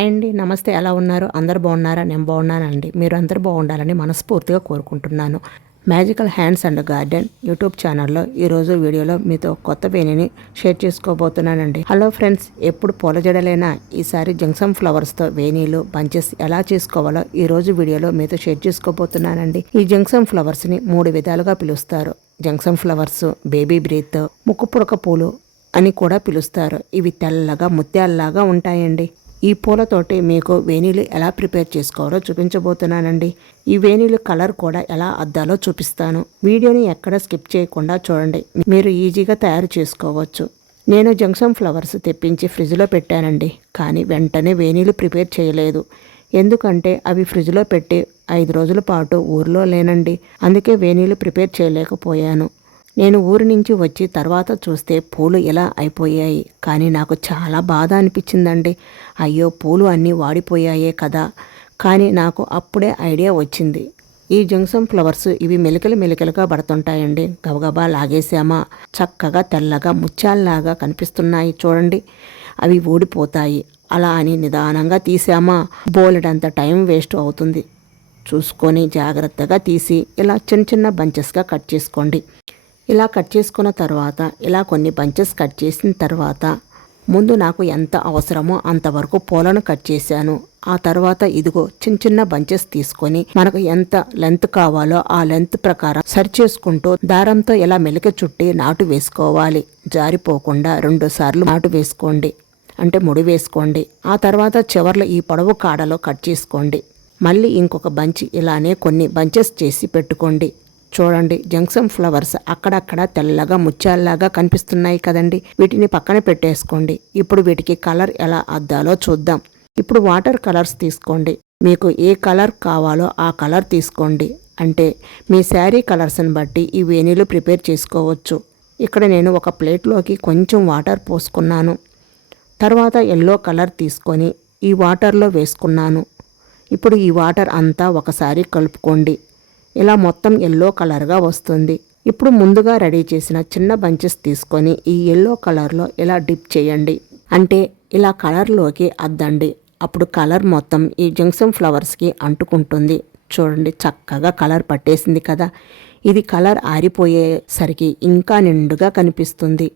Hi అండి, నమస్తే. ఎలా ఉన్నారు? అందరు బాగున్నారా? నేను బాగున్నానండి. మీరు అందరూ బాగుండాలని మనస్ఫూర్తిగా కోరుకుంటున్నాను. Magical hands and garden YouTube ఛానల్లో ఈరోజు వీడియోలో మీతో కొత్త వేణిని షేర్ చేసుకోబోతున్నానండి. హలో ఫ్రెండ్స్, ఎప్పుడు పూల జడలైనా ఈసారి జంక్షన్ ఫ్లవర్స్తో వేణీలు బంచెస్ ఎలా చేసుకోవాలో ఈరోజు వీడియోలో మీతో షేర్ చేసుకోబోతున్నానండి. ఈ జంక్షన్ ఫ్లవర్స్ని 3 విధాలుగా పిలుస్తారు. జంక్షన్ ఫ్లవర్స్, బేబీ బ్రీత్, ముక్కు పుడక పూలు అని కూడా పిలుస్తారు. ఇవి తెల్లగా ముత్యాలలాగా ఉంటాయండి. ఈ పూలతోటి మీకు వేణీలు ఎలా ప్రిపేర్ చేసుకోవాలో చూపించబోతున్నానండి. ఈ వేణీలు కలర్ కూడా ఎలా అద్దాలో చూపిస్తాను. వీడియోని ఎక్కడ స్కిప్ చేయకుండా చూడండి. మీరు ఈజీగా తయారు చేసుకోవచ్చు. నేను జంక్షన్ ఫ్లవర్స్ తెప్పించి ఫ్రిడ్జ్లో పెట్టానండి, కానీ వెంటనే వేణీలు ప్రిపేర్ చేయలేదు. ఎందుకంటే అవి ఫ్రిడ్జ్లో పెట్టి 5 రోజుల పాటు ఊర్లో లేనండి. అందుకే వేణీలు ప్రిపేర్ చేయలేకపోయాను. నేను ఊరి నుంచి వచ్చి తర్వాత చూస్తే పూలు ఇలా అయిపోయాయి. కానీ నాకు చాలా బాధ అనిపించిందండి. అయ్యో, పూలు అన్నీ వాడిపోయాయే కదా. కానీ నాకు అప్పుడే ఐడియా వచ్చింది. ఈ జంక్షన్ ఫ్లవర్స్ ఇవి మెలికలుగా పడుతుంటాయండి. గబగబా లాగేసామా, చక్కగా తెల్లగా ముత్యాల్లాగా కనిపిస్తున్నాయి చూడండి. అవి ఊడిపోతాయి. అలా అని నిదానంగా తీసామా, బోలెడంత టైం వేస్ట్ అవుతుంది. చూసుకొని జాగ్రత్తగా తీసి ఇలా చిన్న బంచెస్గా కట్ చేసుకోండి. ఇలా కట్ చేసుకున్న తర్వాత ఇలా కొన్ని బంచెస్ కట్ చేసిన తర్వాత ముందు నాకు ఎంత అవసరమో అంతవరకు పూలను కట్ చేశాను. ఆ తర్వాత ఇదిగో చిన్న బంచెస్ తీసుకొని మనకు ఎంత లెంత్ కావాలో ఆ లెంత్ ప్రకారం సరి చేసుకుంటూ దారంతో ఇలా మెలిక చుట్టి నాటు వేసుకోవాలి. జారిపోకుండా 2 సార్లు నాటు వేసుకోండి, అంటే ముడి వేసుకోండి. ఆ తర్వాత చివర్లో ఈ పొడవు కాడలో కట్ చేసుకోండి. మళ్ళీ ఇంకొక బంచ్ ఇలానే కొన్ని బంచెస్ చేసి పెట్టుకోండి. చూడండి, జంక్షన్ ఫ్లవర్స్ అక్కడక్కడ తెల్లగా ముత్యాల్లాగా కనిపిస్తున్నాయి కదండి. వీటిని పక్కన పెట్టేసుకోండి. ఇప్పుడు వీటికి కలర్ ఎలా అద్దాలో చూద్దాం. ఇప్పుడు వాటర్ కలర్స్ తీసుకోండి. మీకు ఏ కలర్ కావాలో ఆ కలర్ తీసుకోండి. అంటే మీ శారీ కలర్స్ని బట్టి ఈ వేణీలు ప్రిపేర్ చేసుకోవచ్చు. ఇక్కడ నేను ఒక ప్లేట్లోకి కొంచెం వాటర్ పోసుకున్నాను. తర్వాత ఎల్లో కలర్ తీసుకొని ఈ వాటర్లో వేసుకున్నాను. ఇప్పుడు ఈ వాటర్ అంతా ఒకసారి కలుపుకోండి. ఇలా మొత్తం ఎల్లో కలర్గా వస్తుంది. ఇప్పుడు ముందుగా రెడీ చేసిన చిన్న బంచెస్ తీసుకొని ఈ ఎల్లో కలర్లో ఇలా డిప్ చేయండి. అంటే ఇలా కలర్లోకి అద్దండి. అప్పుడు కలర్ మొత్తం ఈ జంక్షన్ ఫ్లవర్స్కి అంటుకుంటుంది. చూడండి, చక్కగా కలర్ పట్టేసింది కదా. ఇది కలర్ ఆరిపోయేసరికి ఇంకా నిండుగా కనిపిస్తుంది.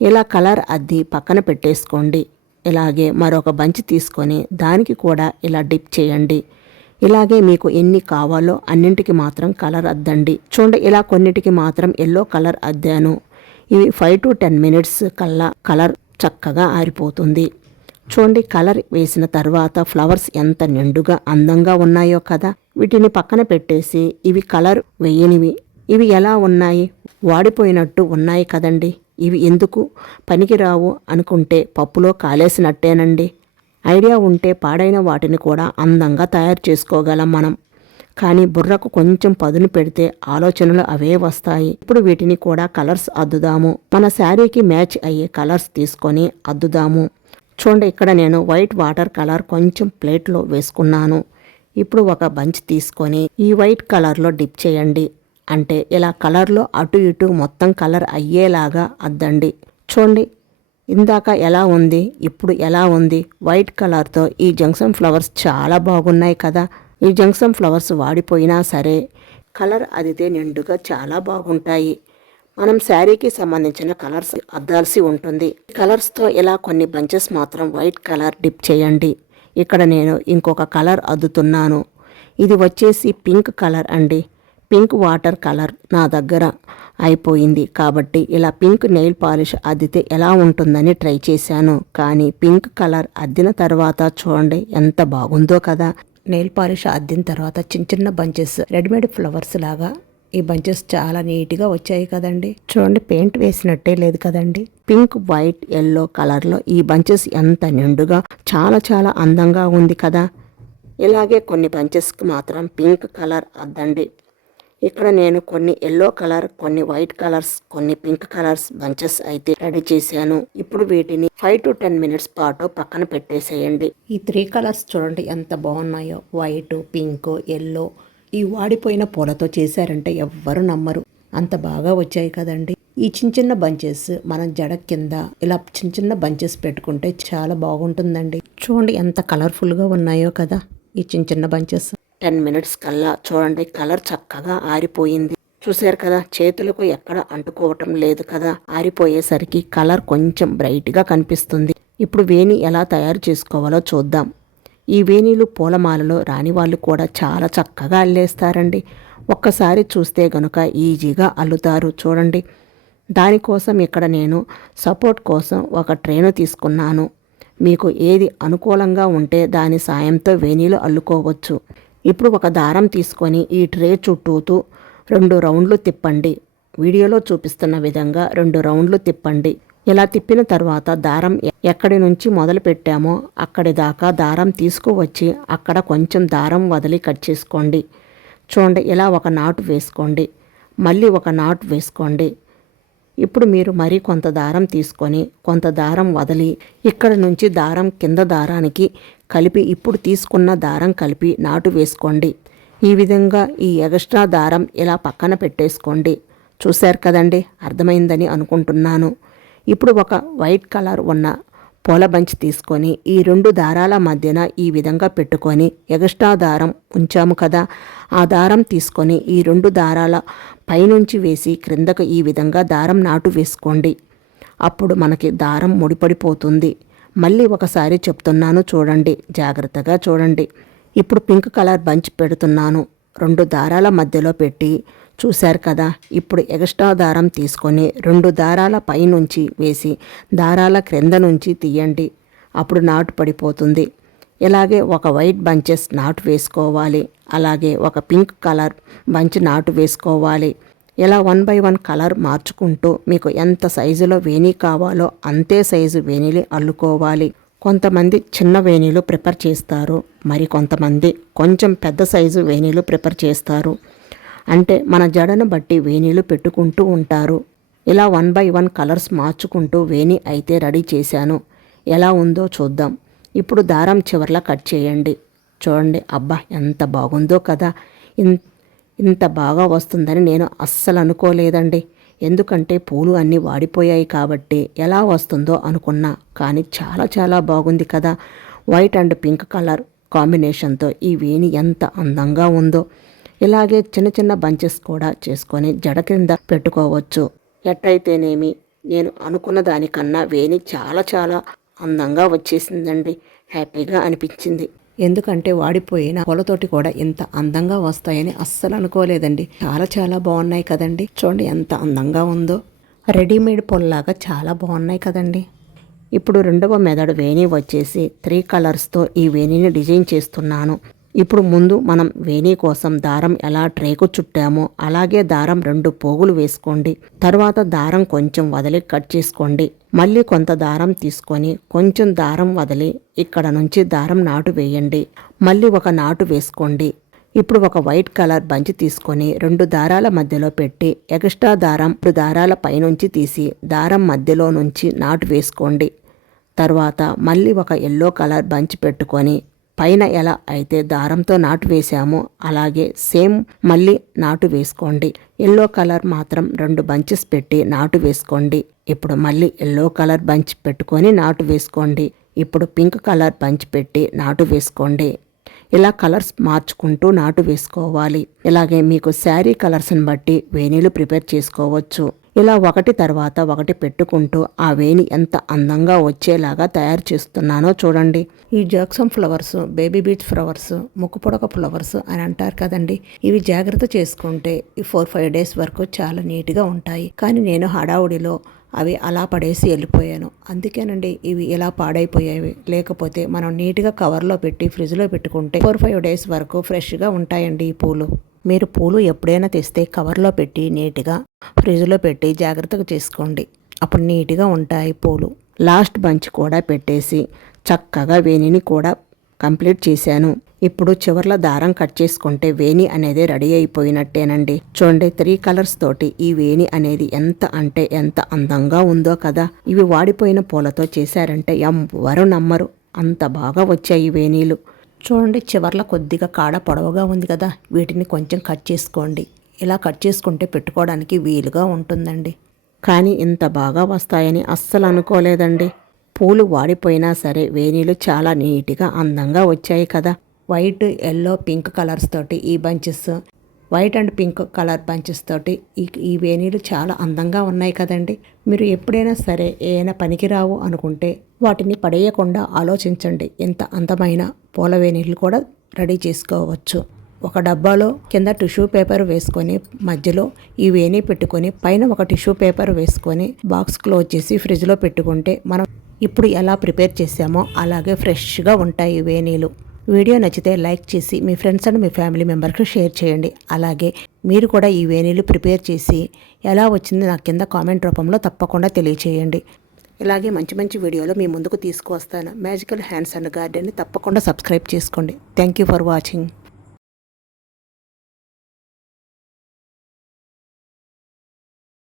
ఇలా కలర్ అద్ది పక్కన పెట్టేసుకోండి. ఇలాగే మరొక బంచ్ తీసుకొని దానికి కూడా ఇలా డిప్ చేయండి. ఇలాగే మీకు ఎన్ని కావాలో అన్నింటికి మాత్రం కలర్ అద్దండి. చూడండి, ఇలా కొన్నిటికి మాత్రం ఎల్లో కలర్ అద్దాను. ఇవి 5 to 10 minutes కల్లా కలర్ చక్కగా ఆరిపోతుంది. చూడండి, కలర్ వేసిన తర్వాత ఫ్లవర్స్ ఎంత నిండుగా అందంగా ఉన్నాయో కదా. వీటిని పక్కన పెట్టేసి ఇవి కలర్ వేయనివి. ఇవి ఎలా ఉన్నాయి? వాడిపోయినట్టు ఉన్నాయి కదండి. ఇవి ఎందుకు పనికిరావు అనుకుంటే పప్పులో కాలేసినట్టేనండి. ఐడియా ఉంటే పాడైన వాటిని కూడా అందంగా తయారు చేసుకోగలం మనం. కానీ బుర్రకు కొంచెం పదును పెడితే ఆలోచనలు అవే వస్తాయి. ఇప్పుడు వీటిని కూడా కలర్స్ అద్దుదాము. మన శారీకి మ్యాచ్ అయ్యే కలర్స్ తీసుకొని అద్దుదాము. చూడండి, ఇక్కడ నేను వైట్ వాటర్ కలర్ కొంచెం ప్లేట్లో వేసుకున్నాను. ఇప్పుడు ఒక బంచ్ తీసుకొని ఈ వైట్ కలర్లో డిప్ చేయండి. అంటే ఇలా కలర్లో అటు ఇటు మొత్తం కలర్ అయ్యేలాగా అద్దండి. చూడండి, ఇందాక ఎలా ఉంది, ఇప్పుడు ఎలా ఉంది. వైట్ కలర్తో ఈ జంక్షన్ ఫ్లవర్స్ చాలా బాగున్నాయి కదా. ఈ జంక్షన్ ఫ్లవర్స్ వాడిపోయినా సరే కలర్ అదితే నిండుగా చాలా బాగుంటాయి. మనం శారీకి సంబంధించిన కలర్స్ అద్దాల్సి ఉంటుంది. కలర్స్తో ఇలా కొన్ని బంచెస్ మాత్రం వైట్ కలర్ డిప్ చేయండి. ఇక్కడ నేను ఇంకొక కలర్ అద్దుతున్నాను. ఇది వచ్చేసి పింక్ కలర్ అండి. పింక్ వాటర్ కలర్ నా దగ్గర అయిపోయింది కాబట్టి ఇలా పింక్ నెయిల్ పాలిష్ అద్దితే ఎలా ఉంటుందని ట్రై చేశాను. కానీ పింక్ కలర్ అద్దిన తర్వాత చూడండి ఎంత బాగుందో కదా. నెయిల్ పాలిష్ అద్దిన తర్వాత చిన్న బంచెస్ రెడీమేడ్ ఫ్లవర్స్ లాగా ఈ బంచెస్ చాలా నీట్గా వచ్చాయి కదండి. చూడండి, పెయింట్ వేసినట్టే లేదు కదండి. పింక్, వైట్, ఎల్లో కలర్లో ఈ బంచెస్ ఎంత నిండుగా చాలా అందంగా ఉంది కదా. ఇలాగే కొన్ని బంచెస్కి మాత్రం పింక్ కలర్ అద్దండి. ఇక్కడ నేను కొన్ని ఎల్లో కలర్, కొన్ని వైట్ కలర్స్, కొన్ని పింక్ కలర్స్ బంచెస్ అయితే రెడీ చేశాను. ఇప్పుడు వీటిని 5 to 10 minutes పాటు పక్కన పెట్టేసేయండి. ఈ 3 కలర్స్ చూడండి ఎంత బాగున్నాయో. White, pink, yellow. ఈ వాడిపోయిన పూలతో చేశారంటే ఎవ్వరు నమ్మరు. అంత బాగా వచ్చాయి కదండి. ఈ చిన్న చిన్న బంచెస్ మనం జడ కింద ఇలా చిన్న చిన్న బంచెస్ పెట్టుకుంటే చాలా బాగుంటుందండి. చూడండి ఎంత కలర్ఫుల్గా ఉన్నాయో కదా ఈ చిన్న చిన్న బంచెస్. 10 మినిట్స్ కల్లా చూడండి కలర్ చక్కగా ఆరిపోయింది. చూసారు కదా, చేతులకు ఎక్కడ అంటుకోవటం లేదు కదా. ఆరిపోయేసరికి కలర్ కొంచెం బ్రైట్గా కనిపిస్తుంది. ఇప్పుడు వేణి ఎలా తయారు చేసుకోవాలో చూద్దాం. ఈ వేణీలు పూలమాలలో రాని వాళ్ళు కూడా చాలా చక్కగా అల్లేస్తారండి. ఒక్కసారి చూస్తే గనుక ఈజీగా అల్లుతారు. చూడండి, దానికోసం ఇక్కడ నేను సపోర్ట్ కోసం ఒక ట్రేను తీసుకున్నాను. మీకు ఏది అనుకూలంగా ఉంటే దాని సాయంతో వేణీలు అల్లుకోవచ్చు. ఇప్పుడు ఒక దారం తీసుకొని ఈ ట్రే చుట్టూతూ 2 రౌండ్లు తిప్పండి. వీడియోలో చూపిస్తున్న విధంగా 2 రౌండ్లు తిప్పండి. ఇలా తిప్పిన తర్వాత దారం ఎక్కడి నుంచి మొదలు పెట్టామో అక్కడి దాకా దారం తీసుకువచ్చి అక్కడ కొంచెం దారం వదిలి కట్ చేసుకోండి. చూడండి, ఇలా ఒక నాటు వేసుకోండి, మళ్ళీ ఒక నాటు వేసుకోండి. ఇప్పుడు మీరు మరి కొంత దారం తీసుకొని కొంత దారం వదిలి ఇక్కడ నుంచి దారం కింద దారానికి కలిపి ఇప్పుడు తీసుకున్న దారం కలిపి నాటు వేసుకోండి. ఈ విధంగా ఈ ఎక్స్ట్రా దారం ఇలా పక్కన పెట్టేసుకోండి. చూశారు కదండి, అర్థమైందని అనుకుంటున్నాను. ఇప్పుడు ఒక వైట్ కలర్ ఉన్న పూల బంచ్ తీసుకొని ఈ 2 దారాల మధ్యన ఈ విధంగా పెట్టుకొని ఎక్స్ట్రా దారం ఉంచాము కదా, ఆ దారం తీసుకొని ఈ 2 దారాల పైనుంచి వేసి క్రిందకు ఈ విధంగా దారం నాటు వేసుకోండి. అప్పుడు మనకి దారం ముడిపడిపోతుంది. మళ్ళీ ఒకసారి చెప్తున్నాను చూడండి, జాగ్రత్తగా చూడండి. ఇప్పుడు పింక్ కలర్ బంచ్ పెడుతున్నాను. 2 దారాల మధ్యలో పెట్టి చూశారు కదా. ఇప్పుడు ఎక్స్ట్రా దారం తీసుకొని 2 దారాల పైనుంచి వేసి దారాల క్రింద నుంచి తీయండి. అప్పుడు నాటు పడిపోతుంది. ఇలాగే ఒక వైట్ బంచెస్ నాటు వేసుకోవాలి. అలాగే ఒక పింక్ కలర్ బంచ్ నాటు వేసుకోవాలి. ఇలా 1 బై 1 కలర్ మార్చుకుంటూ మీకు ఎంత సైజులో వేణీ కావాలో అంతే సైజు వేణీలు అల్లుకోవాలి. కొంతమంది చిన్న వేణీలు ప్రిఫర్ చేస్తారు, మరి కొంతమంది కొంచెం పెద్ద సైజు వేణీలు ప్రిఫర్ చేస్తారు. అంటే మన జడను బట్టి వేణీలు పెట్టుకుంటూ ఉంటారు. ఇలా 1 బై 1 కలర్స్ మార్చుకుంటూ వేణి అయితే రెడీ చేశాను. ఎలా ఉందో చూద్దాం. ఇప్పుడు దారం చివర్లా కట్ చేయండి. చూడండి, అబ్బా ఎంత బాగుందో కదా. ఇంత బాగా వస్తుందని నేను అస్సలు అనుకోలేదండి. ఎందుకంటే పూలు అన్నీ వాడిపోయాయి కాబట్టి ఎలా వస్తుందో అనుకున్నా. కానీ చాలా చాలా బాగుంది కదా. వైట్ అండ్ పింక్ కలర్ కాంబినేషన్తో ఈ వేణి ఎంత అందంగా ఉందో. ఇలాగే చిన్న చిన్న బంచెస్ కూడా చేసుకొని జడ కింద పెట్టుకోవచ్చు. ఎట్టయితేనేమి నేను అనుకున్న దానికన్నా వేణి చాలా చాలా అందంగా వచ్చేసిందండి. హ్యాపీగా అనిపించింది. ఎందుకంటే వాడిపోయిన పూలతోటి కూడా ఇంత అందంగా వస్తాయని అస్సలు అనుకోలేదండి. చాలా చాలా బాగున్నాయి కదండి. చూడండి ఎంత అందంగా ఉందో. రెడీమేడ్ పూలలాగా చాలా బాగున్నాయి కదండి. ఇప్పుడు 2వ మెథడ్ వేణి వచ్చేసి 3 కలర్స్తో ఈ వేణిని డిజైన్ చేస్తున్నాను. ఇప్పుడు ముందు మనం వేణి కోసం దారం ఎలా ట్రేకు చుట్టామో అలాగే దారం 2 పోగులు వేసుకోండి. తర్వాత దారం కొంచెం వదిలి కట్ చేసుకోండి. మళ్ళీ కొంత దారం తీసుకొని కొంచెం దారం వదిలి ఇక్కడ నుంచి దారం నాటు వేయండి. మళ్ళీ ఒక నాటు వేసుకోండి. ఇప్పుడు ఒక వైట్ కలర్ బంచ్ తీసుకొని 2 దారాల మధ్యలో పెట్టి ఎక్స్ట్రా దారం 2 దారాల పైనుంచి తీసి దారం మధ్యలో నుంచి నాటు వేసుకోండి. తర్వాత మళ్ళీ ఒక ఎల్లో కలర్ బంచ్ పెట్టుకొని పైన ఎలా అయితే దారంతో నాటు వేసామో అలాగే సేమ్ మళ్ళీ నాటు వేసుకోండి. ఎల్లో కలర్ మాత్రం 2 బంచెస్ పెట్టి నాటు వేసుకోండి. ఇప్పుడు మళ్ళీ ఎల్లో కలర్ బంచ్ పెట్టుకొని నాటు వేసుకోండి. ఇప్పుడు పింక్ కలర్ బంచ్ పెట్టి నాటు వేసుకోండి. ఇలా కలర్స్ మార్చుకుంటూ నాటు వేసుకోవాలి. ఇలాగే మీకు శారీ కలర్స్ని బట్టి వేణీలు ప్రిపేర్ చేసుకోవచ్చు. ఇలా ఒకటి తర్వాత ఒకటి పెట్టుకుంటూ ఆ వేణి ఎంత అందంగా వచ్చేలాగా తయారు చేస్తున్నానో చూడండి. ఈ Jackson flowers, baby beach flowers, ముక్కు పొడక ఫ్లవర్స్ అని అంటారు కదండి. ఇవి జాగ్రత్త చేసుకుంటే ఈ 4-5 డేస్ వరకు చాలా నీట్గా ఉంటాయి. కానీ నేను హడావుడిలో అవి అలా పడేసి వెళ్ళిపోయాను. అందుకేనండి ఇవి ఇలా పాడైపోయాయి. లేకపోతే మనం నీట్గా కవర్లో పెట్టి ఫ్రిడ్జ్లో పెట్టుకుంటే 4-5 డేస్ వరకు ఫ్రెష్గా ఉంటాయండి ఈ పూలు. మీరు పూలు ఎప్పుడైనా తెస్తే కవర్లో పెట్టి నీట్గా ఫ్రిడ్జ్లో పెట్టి జాగ్రత్తగా చేసుకోండి. అప్పుడు నీట్గా ఉంటాయి పూలు. లాస్ట్ బంచ్ కూడా పెట్టేసి చక్కగా వేణిని కూడా కంప్లీట్ చేశాను. ఇప్పుడు చివర్ల దారం కట్ చేసుకుంటే వేణి అనేది రెడీ అయిపోయినట్టేనండి. చూడండి 3 కలర్స్ తోటి ఈ వేణి అనేది ఎంత అంటే ఎంత అందంగా ఉందో కదా. ఇవి వాడిపోయిన పూలతో చేశారంటే ఎవ్వరు నమ్మరు, అంత బాగా వచ్చాయి వేణీలు. చూడండి చివర్ల కొద్దిగా కాడ పొడవుగా ఉంది కదా, వీటిని కొంచెం కట్ చేసుకోండి. ఇలా కట్ చేసుకుంటే పెట్టుకోవడానికి వీలుగా ఉంటుందండి. కానీ ఇంత బాగా వస్తాయని అస్సలు అనుకోలేదండి. పూలు వాడిపోయినా సరే వేణీలు చాలా నీట్గా అందంగా వచ్చాయి కదా. వైట్, ఎల్లో, పింక్ కలర్స్ తోటి ఈ bunches, white and pink colour bunches తోటి ఈ వేణీలు చాలా అందంగా ఉన్నాయి కదండి. మీరు ఎప్పుడైనా సరే ఏమైనా పనికిరావు అనుకుంటే వాటిని పడేయకుండా ఆలోచించండి. ఇంత అందమైన పూల వేణీలు కూడా రెడీ చేసుకోవచ్చు. ఒక డబ్బాలో కింద టిష్యూ పేపర్ వేసుకొని మధ్యలో ఈ వేణీ పెట్టుకొని పైన ఒక టిష్యూ పేపర్ వేసుకొని బాక్స్ క్లోజ్ చేసి ఫ్రిడ్జ్లో పెట్టుకుంటే మనం ఇప్పుడు ఎలా ప్రిపేర్ చేసామో అలాగే ఫ్రెష్గా ఉంటాయి ఈ వేణీలు. వీడియో నచ్చితే లైక్ చేసి మీ ఫ్రెండ్స్ అండ్ మీ ఫ్యామిలీ మెంబర్కి షేర్ చేయండి. అలాగే మీరు కూడా ఈ వేణీలు ప్రిపేర్ చేసి ఎలా వచ్చింది నాకు కింద కామెంట్ రూపంలో తప్పకుండా తెలియచేయండి. ఇలాగే మంచి మంచి వీడియోలు మీ ముందుకు తీసుకువస్తాను. మ్యాజికల్ హ్యాండ్స్ అండ్ గార్డెన్ని తప్పకుండా సబ్స్క్రైబ్ చేసుకోండి. Thank you for watching.